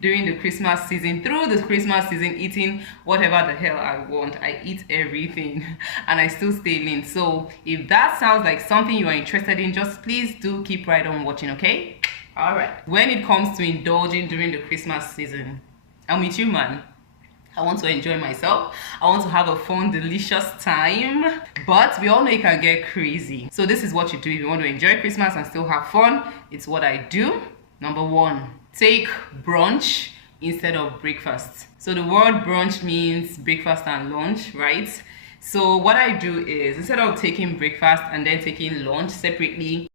during the Christmas season, through the Christmas season, eating whatever the hell I want. I eat everything and I still stay lean. So if that sounds like something you are interested in, just please do keep right on watching, okay? All right. When it comes to indulging during the Christmas season, I'm with you, man. I want to enjoy myself. I want to have a fun, delicious time. But we all know it can get crazy. So this is what you do if you want to enjoy Christmas and still have fun. It's what I do. Number one, take brunch instead of breakfast. So the word brunch means breakfast and lunch, right? So what I do is, instead of taking breakfast and then taking lunch separately,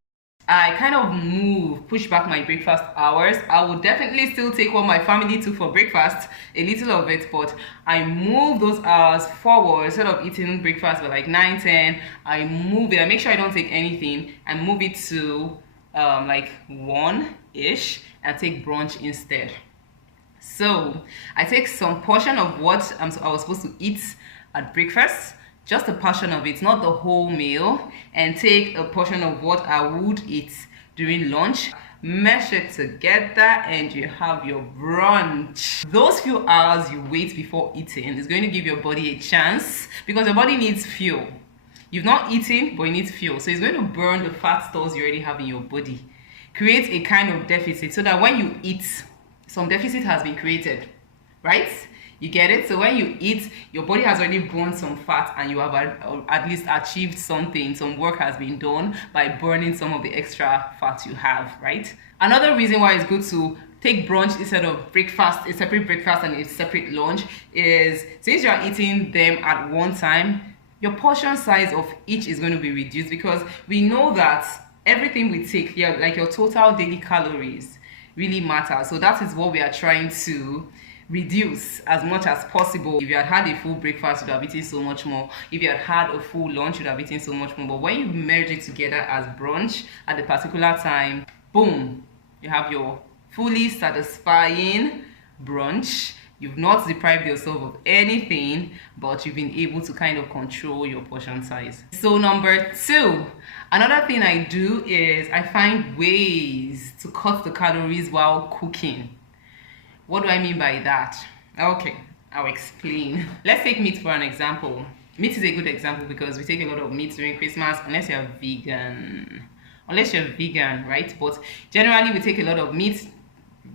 I kind of push back my breakfast hours. I will definitely still take what my family took for breakfast, a little of it, but I move those hours forward. Instead of eating breakfast by like 9, 10, I move it. I make sure I don't take anything and move it to like 1-ish and take brunch instead. So I take some portion of what I was supposed to eat at breakfast, just a portion of it, not the whole meal, and take a portion of what I would eat during lunch, mesh it together, and you have your brunch. Those few hours you wait before eating is going to give your body a chance, because your body needs fuel. You've not eaten, but it needs fuel, so it's going to burn the fat stores you already have in your body, create a kind of deficit, so that when you eat, some deficit has been created, right? You get it? So when you eat, your body has already burned some fat and you have at least achieved something. Some work has been done by burning some of the extra fat you have, right? Another reason why it's good to take brunch instead of breakfast, a separate breakfast and a separate lunch, is since you are eating them at one time, your portion size of each is going to be reduced, because we know that everything we take, like your total daily calories, really matters. So that is what we are trying to reduce as much as possible. If you had a full breakfast, you'd have eaten so much more. If you had a full lunch, you'd have eaten so much more. But when you merge it together as brunch at a particular time, boom, you have your fully satisfying brunch. You've not deprived yourself of anything, but you've been able to kind of control your portion size. So number two, another thing I do is I find ways to cut the calories while cooking. What do I mean by that? Okay, I'll explain. Let's take meat for an example. Meat is a good example because we take a lot of meat during Christmas, unless you're vegan. Unless you're vegan, right? But generally we take a lot of meat,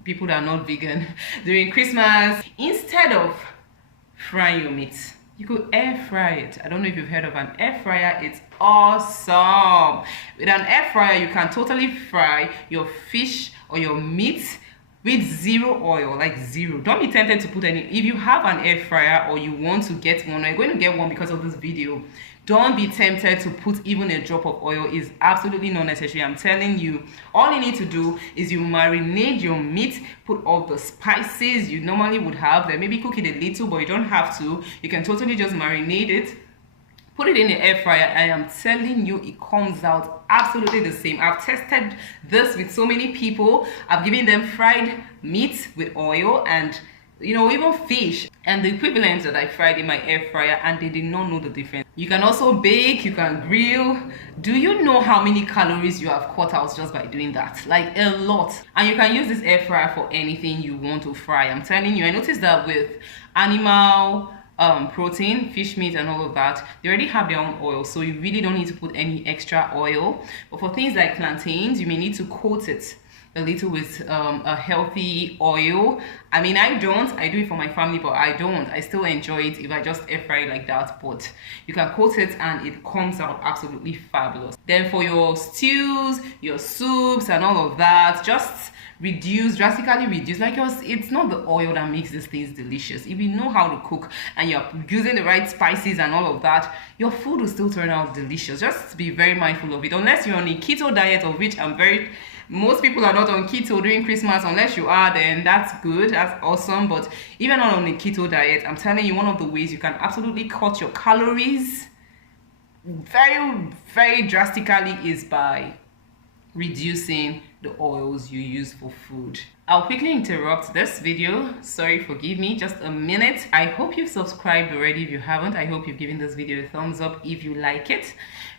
people that are not vegan, during Christmas. Instead of frying your meat, you could air fry it. I don't know if you've heard of an air fryer. It's awesome. With an air fryer, you can totally fry your fish or your meat with zero oil, like zero. Don't be tempted to put any. If you have an air fryer or you want to get one, or you're going to get one because of this video, don't be tempted to put even a drop of oil. Is absolutely not necessary. I'm telling you, all you need to do is you marinate your meat, put all the spices you normally would have there, maybe cook it a little, but you don't have to. You can totally just marinate it, put it in the air fryer. I am telling you, it comes out absolutely the same. I've tested this with so many people. I've given them fried meat with oil and, you know, even fish, and the equivalent that I fried in my air fryer, and they did not know the difference. You can also bake, you can grill. Do you know how many calories you have cut out just by doing that? Like a lot. And you can use this air fryer for anything you want to fry. I'm telling you, I noticed that with animal protein, fish meat and all of that, they already have their own oil, so you really don't need to put any extra oil. But for things like plantains, you may need to coat it a little with a healthy oil. I mean, I do it for my family, but I still enjoy it if I just air fry it like that. But you can coat it and it comes out absolutely fabulous. Then for your stews, your soups and all of that, just drastically reduce. Like it's not the oil that makes these things delicious. If you know how to cook and you're using the right spices and all of that, your food will still turn out delicious. Just be very mindful of it. Unless you're on a keto diet, of which most people are not on keto during Christmas. Unless you are, then that's good, that's awesome. But even not on a keto diet, I'm telling you, one of the ways you can absolutely cut your calories very, very drastically is by reducing the oils you use for food. I'll quickly interrupt this video. Sorry, forgive me, just a minute. I hope you've subscribed already. If you haven't, I hope you've given this video a thumbs up if you like it,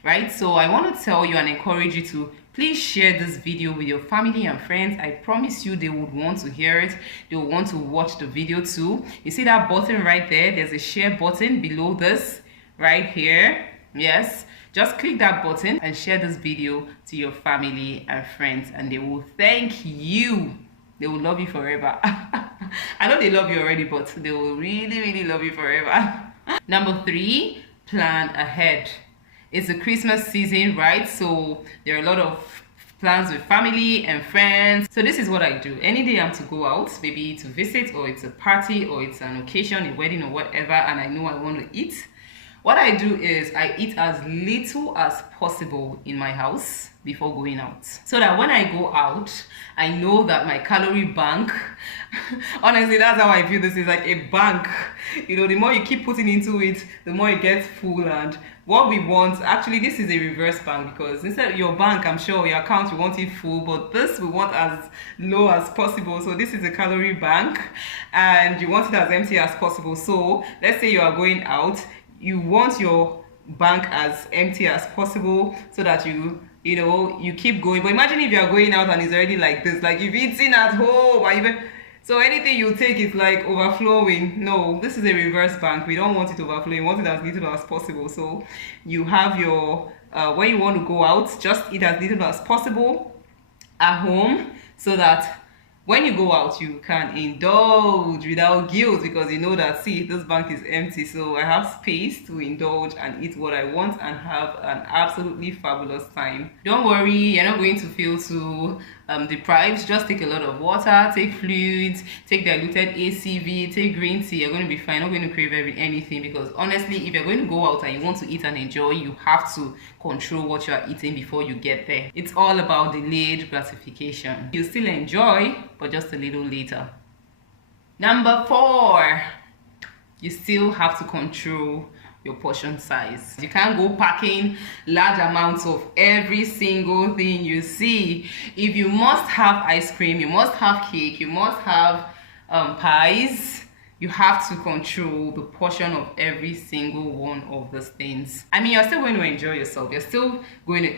right? So I want to tell you and encourage you to Please share this video with your family and friends. I promise you they would want to hear it. They will want to watch the video too. You see that button right there? There's a share button below this right here. Yes, just click that button and share this video to your family and friends, and they will thank you. They will love you forever. I know they love you already, but they will really love you forever. Number 3, plan ahead. It's the Christmas season, right? So there are a lot of plans with family and friends. So this is what I do. Any day I'm to go out, maybe to visit, or it's a party, or it's an occasion, a wedding or whatever, and I know I want to eat, what I do is I eat as little as possible in my house before going out, so that when I go out, I know that my calorie bank, honestly, that's how I view this, is like a bank. You know, the more you keep putting into it, the more it gets full. And what we want, actually, this is a reverse bank, because instead of your bank, I'm sure your account, you want it full, but this we want as low as possible. So this is a calorie bank, and you want it as empty as possible. So let's say you are going out, you want your bank as empty as possible, so that you keep going. But imagine if you are going out and it's already like this, like you've eaten at home, or even so anything you take is like overflowing. No, this is a reverse bank. We don't want it overflowing. We want it as little as possible. So you have your when you want to go out, just eat as little as possible at home, so that when you go out, you can indulge without guilt, because you know that, see, this bank is empty, so I have space to indulge and eat what I want and have an absolutely fabulous time. Don't worry, you're not going to feel too deprived. Just take a lot of water, take fluids, take diluted ACV, take green tea. You're going to be fine. Not going to crave anything, because honestly, if you're going to go out and you want to eat and enjoy, you have to control what you're eating before you get there. It's all about delayed gratification. You still enjoy, but just a little later. Number 4, you still have to control your portion size. You can't go packing large amounts of every single thing you see. If you must have ice cream, you must have cake, you must have pies, you have to control the portion of every single one of those things. I mean, you're still going to enjoy yourself. You're still going to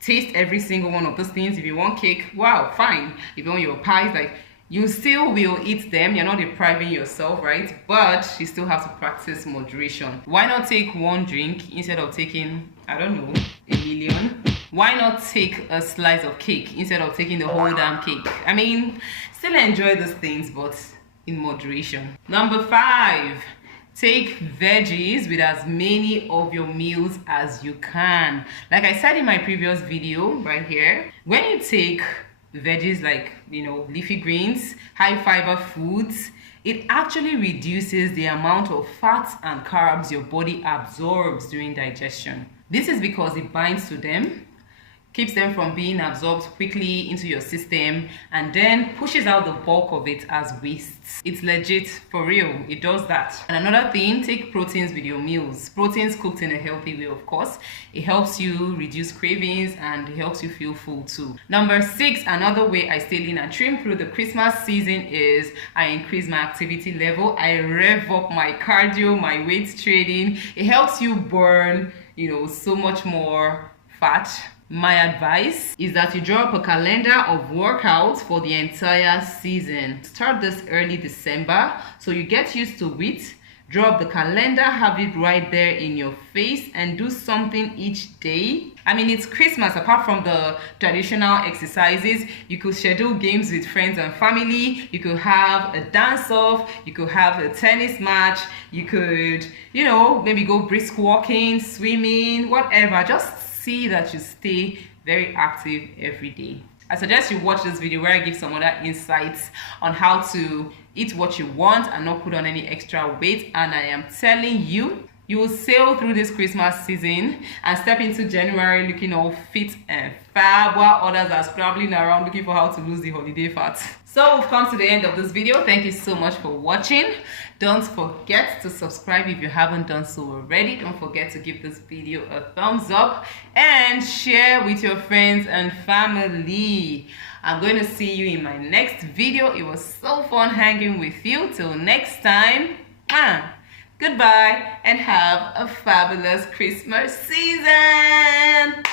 taste every single one of those things. If you want cake, wow, fine. If you want your pies, like, you still will eat them. You're not depriving yourself, right? But you still have to practice moderation. Why not take one drink instead of taking, I don't know, a million? Why not take a slice of cake instead of taking the whole damn cake? I mean, still enjoy these things, but in moderation. Number 5, take veggies with as many of your meals as you can. Like I said in my previous video right here, when you take veggies like, leafy greens, high fiber foods, it actually reduces the amount of fats and carbs your body absorbs during digestion. This is because it binds to them, keeps them from being absorbed quickly into your system, and then pushes out the bulk of it as wastes. It's legit, for real, it does that. And another thing, take proteins with your meals. Proteins cooked in a healthy way, of course. It helps you reduce cravings and it helps you feel full too. Number 6, another way I stay lean and trim through the Christmas season is I increase my activity level. I rev up my cardio, my weight training. It helps you burn, so much more fat. My advice is that you draw up a calendar of workouts for the entire season. Start this early December so you get used to it. Draw up the calendar, have it right there in your face, and do something each day. I mean, it's Christmas. Apart from the traditional exercises, you could schedule games with friends and family. You could have a dance-off. You could have a tennis match. You could, maybe go brisk walking, swimming, whatever. Just see that you stay very active every day. I suggest you watch this video where I give some other insights on how to eat what you want and not put on any extra weight. And I am telling you, you will sail through this Christmas season and step into January looking all fit and fab, while others are scrambling around looking for how to lose the holiday fat. So we've come to the end of this video. Thank you so much for watching. Don't forget to subscribe if you haven't done so already. Don't forget to give this video a thumbs up and share with your friends and family. I'm going to see you in my next video. It was so fun hanging with you. Till next time, goodbye and have a fabulous Christmas season.